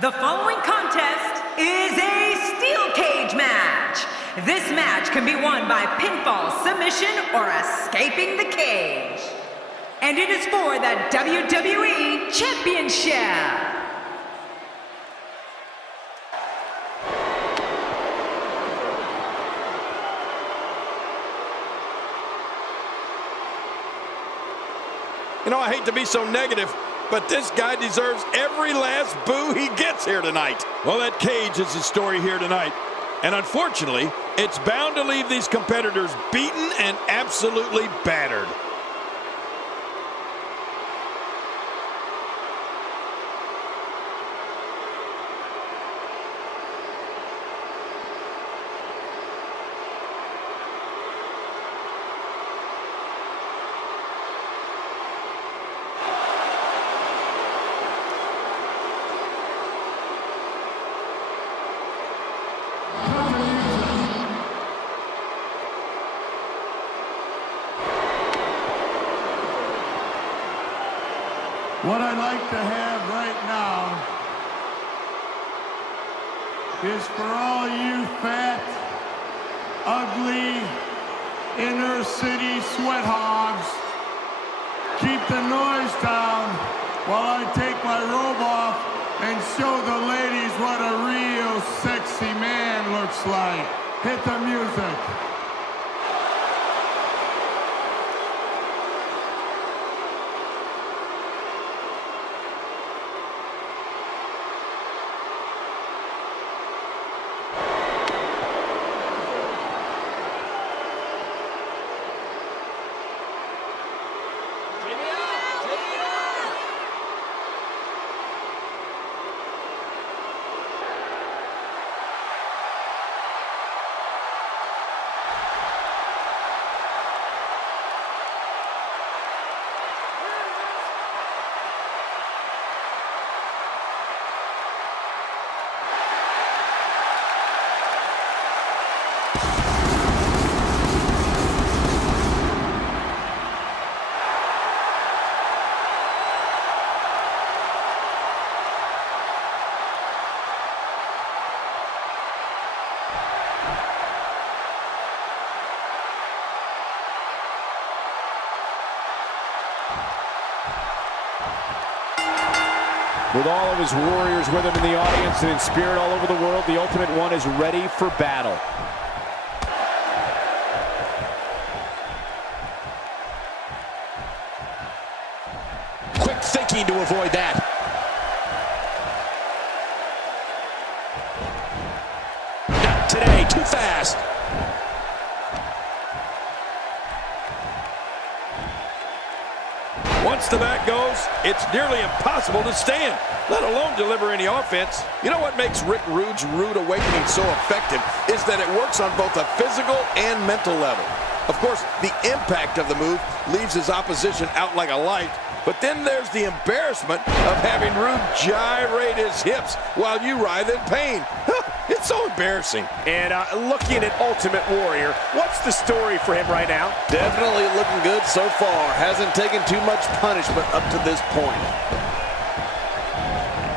The following contest is a steel cage match. This match can be won by pinfall, submission, or escaping the cage. And it is for the WWE Championship. You know, I hate to be so negative, but this guy deserves every last boo he gets here tonight. Well, that cage is the story here tonight. And unfortunately, it's bound to leave these competitors beaten and absolutely battered. What I'd like to have right now is for all you fat, ugly, inner city sweat hogs, keep the noise down while I take my robe off and show the ladies what a real sexy man looks like. Hit the music. With all of his warriors with him in the audience and in spirit all over the world, the Ultimate One is ready for battle. Quick thinking to avoid that. Not today, too fast. Once the back goes, it's nearly impossible to stand, let alone deliver any offense. You know what makes Rick Rude's Rude Awakening so effective is that it works on both a physical and mental level. Of course, the impact of the move leaves his opposition out like a light, but then there's the embarrassment of having Rude gyrate his hips while you writhe in pain. It's so embarrassing. And looking at Ultimate Warrior, what's the story for him right now? Definitely looking good so far. Hasn't taken too much punishment up to this point.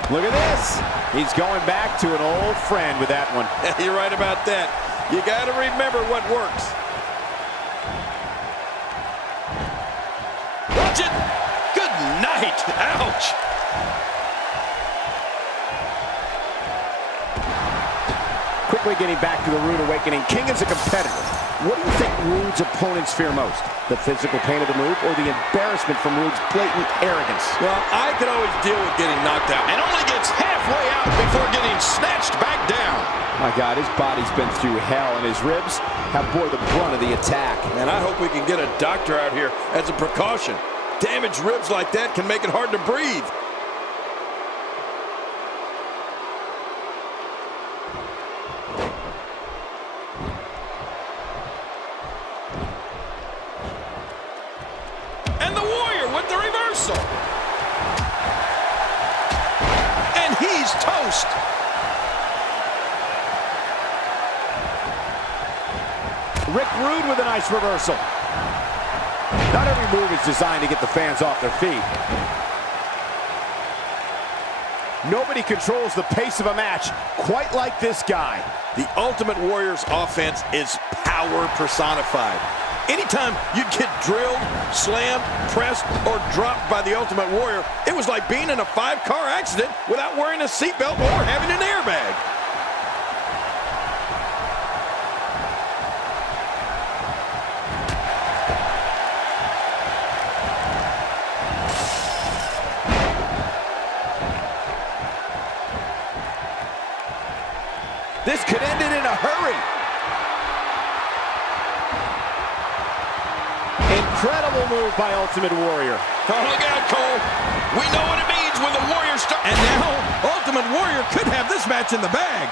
Look at this. He's going back to an old friend with that one. You're right about that. You got to remember what works. Watch it. Good night. Ouch. Quickly getting back to the Rude Awakening. King is a competitor. What do you think Rude's opponents fear most? The physical pain of the move or the embarrassment from Rude's blatant arrogance? Well, I could always deal with getting knocked out and only gets halfway out before getting snatched back down. My God, his body's been through hell, and his ribs have bore the brunt of the attack. And I hope we can get a doctor out here as a precaution. Damaged ribs like that can make it hard to breathe. And the Warrior with the reversal. And he's toast. Rick Rude with a nice reversal. Not every move is designed to get the fans off their feet. Nobody controls the pace of a match quite like this guy. The Ultimate Warrior's offense is power personified. Anytime you get drilled, slammed, pressed, or dropped by the Ultimate Warrior, it was like being in a 5-car accident without wearing a seatbelt or having an airbag. This could end it in a hurry. Incredible move by Ultimate Warrior. Oh, look out, Cole. We know what it means when the Warrior starts. And now, Ultimate Warrior could have this match in the bag.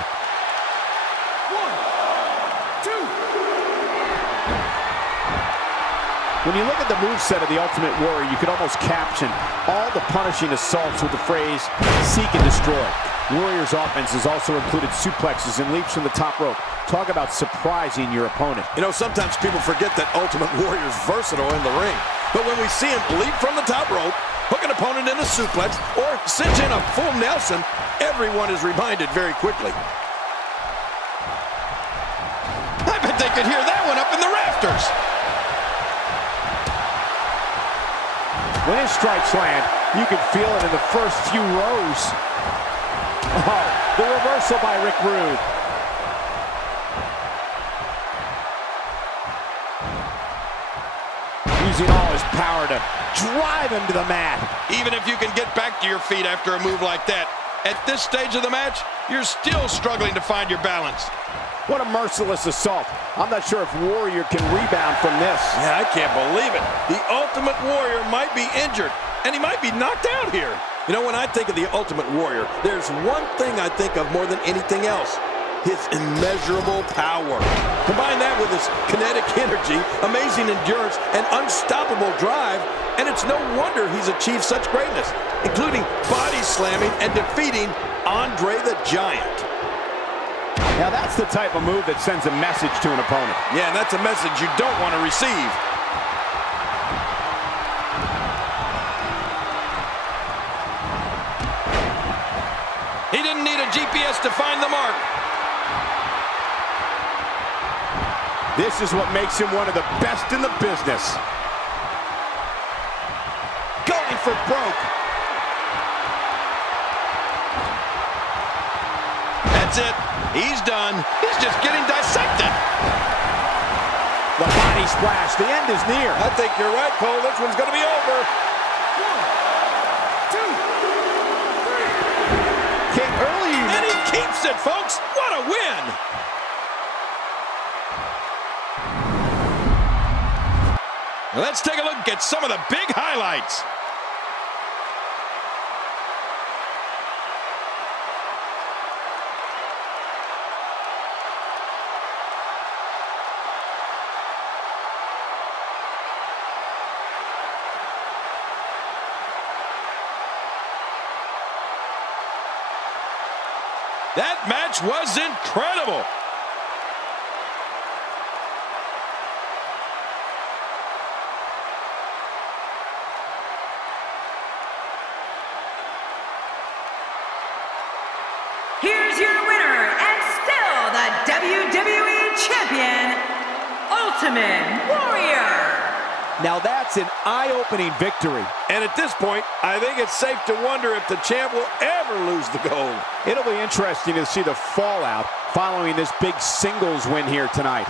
1, 2. When you look at the moveset of the Ultimate Warrior, you could almost caption all the punishing assaults with the phrase, seek and destroy. Warrior's offense has also included suplexes and leaps from the top rope. Talk about surprising your opponent. You know, sometimes people forget that Ultimate Warrior's versatile in the ring. But when we see him leap from the top rope, hook an opponent in a suplex, or cinch in a full Nelson, everyone is reminded very quickly. I bet they could hear that one up in the rafters. When his strikes land, you can feel it in the first few rows. Oh, the reversal by Rick Rude. Using all his power to drive him to the mat. Even if you can get back to your feet after a move like that, at this stage of the match, you're still struggling to find your balance. What a merciless assault. I'm not sure if Warrior can rebound from this. Yeah, I can't believe it. The Ultimate Warrior might be injured, and he might be knocked out here. You know, when I think of the Ultimate Warrior, there's one thing I think of more than anything else: his immeasurable power. Combine that with his kinetic energy, amazing endurance, and unstoppable drive, and it's no wonder he's achieved such greatness, including body slamming and defeating Andre the Giant. Now that's the type of move that sends a message to an opponent. Yeah, and that's a message you don't want to receive. He didn't need a GPS to find the mark. This is what makes him one of the best in the business. Going for broke. That's it. He's done. He's just getting dissected. The body splash. The end is near. I think you're right, Cole. This one's going to be over. 1, 2, 3. Came early. And he keeps it, folks. What a win. Let's take a look at some of the big highlights. That match was incredible. Here's your winner and still the WWE Champion, Ultimate Warrior. Now that's an eye-opening victory. And at this point, I think it's safe to wonder if the champ will ever lose the gold. It'll be interesting to see the fallout following this big singles win here tonight.